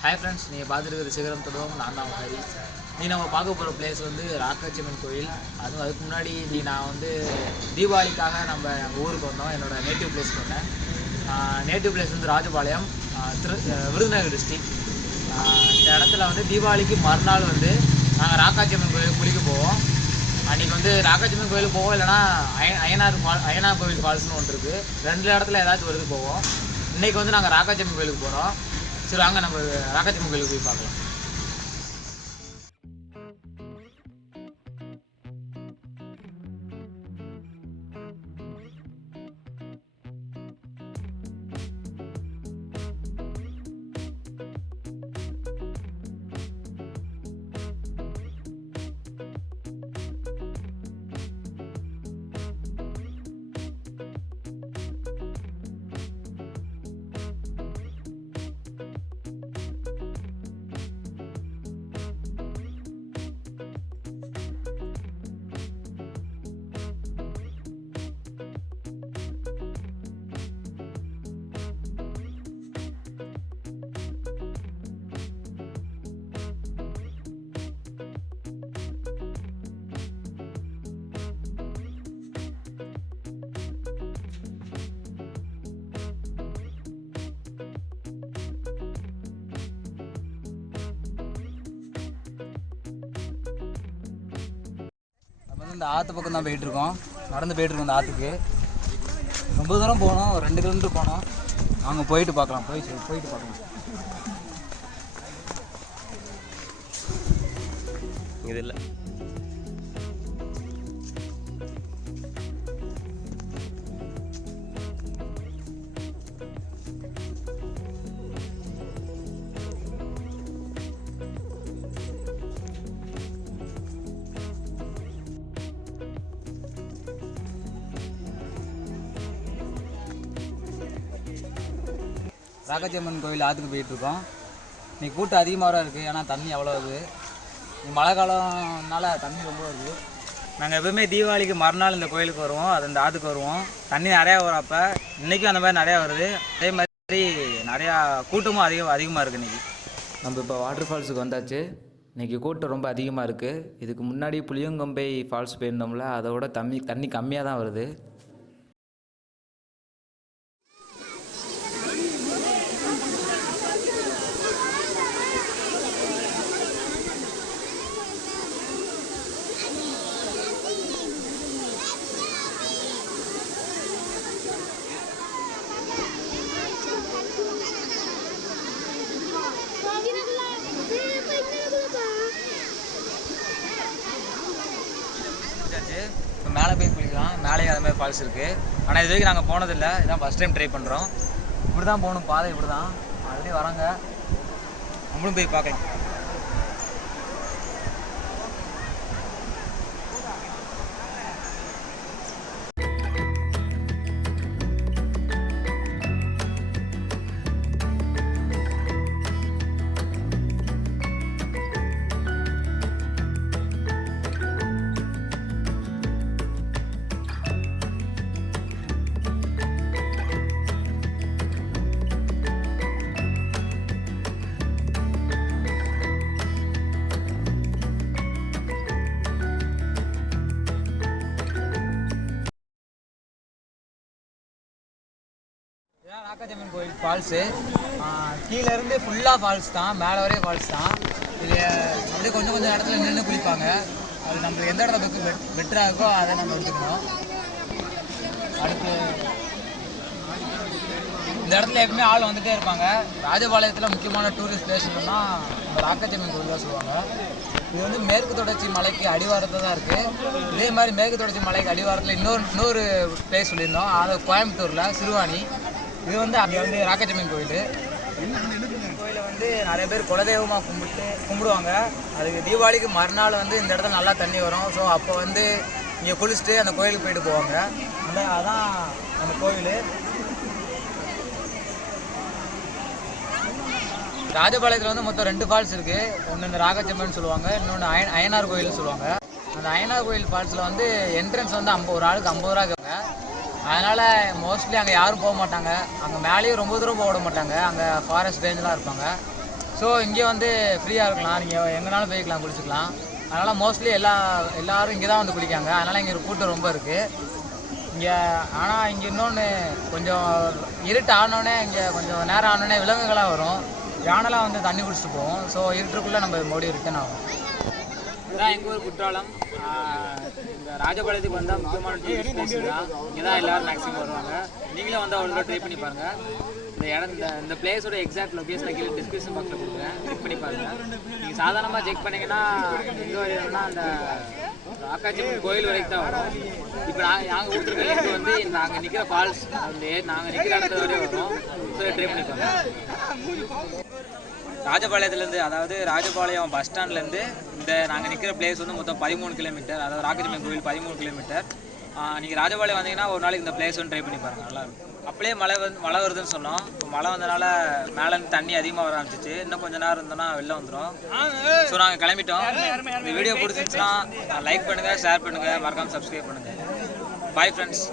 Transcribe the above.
Hi friends नहीं பார்த்துட்டு சிகரம் தொடுவோம் நான் தான் ஹரி நீ நம்ம பார்க்க போகிற பிளேஸ் வந்து ராக்காச்சி அம்மன் கோயில் அதுக்கு முன்னாடி நான் வந்து தீபாவளிக்காக நம்ம எங்கள் ஊருக்கு வந்தோம் என்னோட நேட்டிவ் பிளேஸ்க்கு வந்தேன் நேட்டிவ் பிளேஸ் வந்து ராஜபாளையம் விருதுநகர் டிஸ்ட்ரிக்ட் இந்த இடத்துல வந்து தீபாவளிக்கு மறுநாள் வந்து நாங்கள் ராக்காச்சி அம்மன் கோயிலுக்கு குளிக்க போவோம் அன்றைக்கி வந்து ராக்காச்சி அம்மன் கோயிலுக்கு போவோம் இல்லைனா அய்யனார் கோவில் ஃபால்ஸ்னு ஒன்று இருக்குது ரெண்டு இடத்துல ஏதாச்சும் ஒரு இது போவோம் இன்றைக்கி வந்து நாங்கள் ராக்காச்சி அம்மன் கோயிலுக்கு போகிறோம் சரி வாங்க நம்ம ராக்காச்சி அம்மன் கோயிலுக்கு போய் பார்க்கலாம் இந்த ஆற்று பக்கம் தான் போயிட்டுருக்கோம் நடந்து போயிட்டுருக்கோம் இந்த ஆற்றுக்கு ரொம்ப தூரம் போகணும் ஒரு 2 கிலோமீட்டர் போனோம் அங்கே போயிட்டு பார்க்கலாம் போயிட்டு பார்க்கலாம் இது இல்லை ராக்காச்சி அம்மன் கோவில் ஆற்றுக்கு போயிட்டுருக்கோம் இன்றைக்கி கூட்டம் அதிகமாக இருக்குது ஏன்னா தண்ணி அவ்வளோ இருக்குது மழை காலம்னால தண்ணி ரொம்ப இருக்குது நாங்கள் எப்போவுமே தீபாவளிக்கு மறுநாள் இந்த கோயிலுக்கு வருவோம் அது இந்த ஆற்றுக்கு வருவோம் தண்ணி நிறையா வரும் அப்போ இன்றைக்கும் அந்த மாதிரி நிறையா வருது அதே மாதிரி நிறையா கூட்டமும் அதிகமாக இருக்குது இன்றைக்கி நம்ம இப்போ வாட்டர் ஃபால்ஸுக்கு வந்தாச்சு இன்றைக்கி கூட்டம் ரொம்ப அதிகமாக இருக்குது இதுக்கு முன்னாடி புளியங்கொம்பை ஃபால்ஸ் போயிருந்தோம்ல அதோட தண்ணி கம்மியாக தான் வருது இப்போ மேலே போய் குளிக்கலாம் மேலேயும் அது மாதிரி ஃபால்ஸ் இருக்குது ஆனால் இது வரைக்கும் நாங்கள் போனதில்லை இதான் ஃபஸ்ட் டைம் ட்ரை பண்ணுறோம் இப்படி தான் போகணும் பாதை இப்படி தான் ஆல்ரெடி வராங்க நம்மளும் போய் பார்க்கலாம் ராக்காச்சி அம்மன் கோயில் ஃபால்ஸு கீழேருந்து ஃபுல்லாக ஃபால்ஸ் தான் மேலே வரையும் ஃபால்ஸ் தான் இது அப்படியே கொஞ்சம் இடத்துல நின்று குளிப்பாங்க அது நம்மளுக்கு எந்த இடத்துல பெட்டராக இருக்கோ அதை நம்ம எடுத்துக்கணும் அடுத்து இந்த இடத்துல எப்பவுமே ஆள் வந்துகிட்டே இருப்பாங்க ராஜபாளையத்தில் முக்கியமான டூரிஸ்ட் பிளேஸ்னா நம்ம ராக்காச்சி அம்மன் கோயில் தான் சொல்லுவாங்க இது வந்து மேற்கு தொடர்ச்சி மலைக்கு அடிவாரத்தில் தான் இருக்குது இதே மாதிரி மேற்கு தொடர்ச்சி மலைக்கு அடிவாரத்தில் இன்னொரு பிளேஸ் சொல்லியிருந்தோம் அது கோயம்புத்தூரில் சிறுவாணி இது வந்து அங்கே வந்து ராக்காச்சி அம்மன் கோயில் கோயிலை வந்து நிறைய பேர் குலதெய்வமாக கும்பிடுவாங்க அதுக்கு தீபாவளிக்கு மறுநாள் வந்து இந்த இடத்துல நல்லா தண்ணி வரும் ஸோ அப்போ வந்து இங்கே குளிச்சுட்டு அந்த கோயிலுக்கு போயிட்டு போவாங்க அதான் அந்த கோவில் ராஜபாளையத்தில் வந்து மொத்தம் 2 ஃபால்ஸ் இருக்குது ஒன்று இந்த ராக்காச்சி அம்மன் சொல்லுவாங்க இன்னொன்று அய்யனார் கோயில்னு சொல்லுவாங்க அந்த அய்யனார் கோயில் ஃபால்ஸில் வந்து என்ட்ரன்ஸ் வந்து ஒரு ஆளுக்கு 50 ரூபா கேட்பாங்க அதனால் மோஸ்ட்லி அங்கே யாரும் போக மாட்டாங்க அங்கே மேலேயும் ரொம்ப தூரம் போக விட மாட்டாங்க அங்கே ஃபாரஸ்ட் ரேஞ்செலாம் இருப்பாங்க ஸோ இங்கே வந்து ஃப்ரீயாக இருக்கலாம், நீங்கள் எங்கேனாலும் போய்க்கலாம், குளிச்சுக்கலாம். அதனால் மோஸ்ட்லி எல்லோரும் இங்கே தான் வந்து குளிக்காங்க. அதனால் இங்கே ஒரு கூட்டம் ரொம்ப இருக்குது இங்கே. ஆனால் இங்கே இன்னொன்று கொஞ்சம் இருட்டு ஆனோடனே, இங்கே கொஞ்சம் நேரம் ஆனோடனே விலங்குகளாக வரும், யானைலாம் வந்து தண்ணி குடிச்சிட்டு போவோம். ஸோ இருட்டுக்குள்ளே நம்ம மறுபடியும் ரிட்டர்ன் ஆகும். இதுதான் எங்கள் ஊர் குற்றாலம். இந்த ராஜபாளையத்துக்கு வந்தால் முக்கியமான டூரிஸ்ட் பிளேஸ் தான். இங்கே தான் எல்லோரும் மேக்ஸிமம் வருவாங்க. நீங்களும் வந்து அவ்வளோ ட்ரை பண்ணி பாருங்கள். இந்த இடம் இந்த பிளேஸோட எக்ஸாக்ட் லொக்கேஷன் கீழே டிஸ்கிரிப்ஷன் பாக்ஸில் கொடுக்குறேன், செக் பண்ணி பாருங்கள். நீங்கள் சாதாரணமாக செக் பண்ணிங்கன்னா எங்கே வரணும்னா அந்த ராக்காச்சி அம்மன் கோயில் வரைக்கும் தான் வரும். இப்போ நாங்கள் கொடுத்துருக்க லிங்க் வந்து நாங்கள் நிற்கிற ஃபால்ஸ், அந்த நாங்கள் நிற்கிற இடத்துல வரையும் வரும். ஸோ ட்ரை பண்ணி பாருங்கள். ராஜபாளையத்துலேருந்து, அதாவது ராஜபாளையம் பஸ் ஸ்டாண்ட்லேருந்து இந்த நாங்கள் நிற்கிற பிளேஸ் வந்து மொத்தம் 13 கிலோமீட்டர். அதாவது ராக்காச்சி அம்மன் கோவில் 13 கிலோமீட்டர். நீங்கள் ராஜபாளையம் வந்தீங்கன்னா ஒரு நாளைக்கு இந்த பிளேஸ் வந்து ட்ரை பண்ணி பாருங்கள், நல்லாயிருக்கும். அப்படியே மழை வருதுன்னு சொன்னோம். இப்போ மழை வந்தனால மேலேருந்து தண்ணி அதிகமாக வர ஆரம்பிச்சிச்சு. இன்னும் கொஞ்சம் நேரம் இருந்தோன்னா வெளில வந்துடும். ஸோ நாங்கள் கிளம்பிட்டோம். இந்த வீடியோ பிடிச்சிருந்துச்சுன்னா லைக் பண்ணுங்கள், ஷேர் பண்ணுங்கள், மறக்காமல் சப்ஸ்கிரைப் பண்ணுங்கள். Bye friends.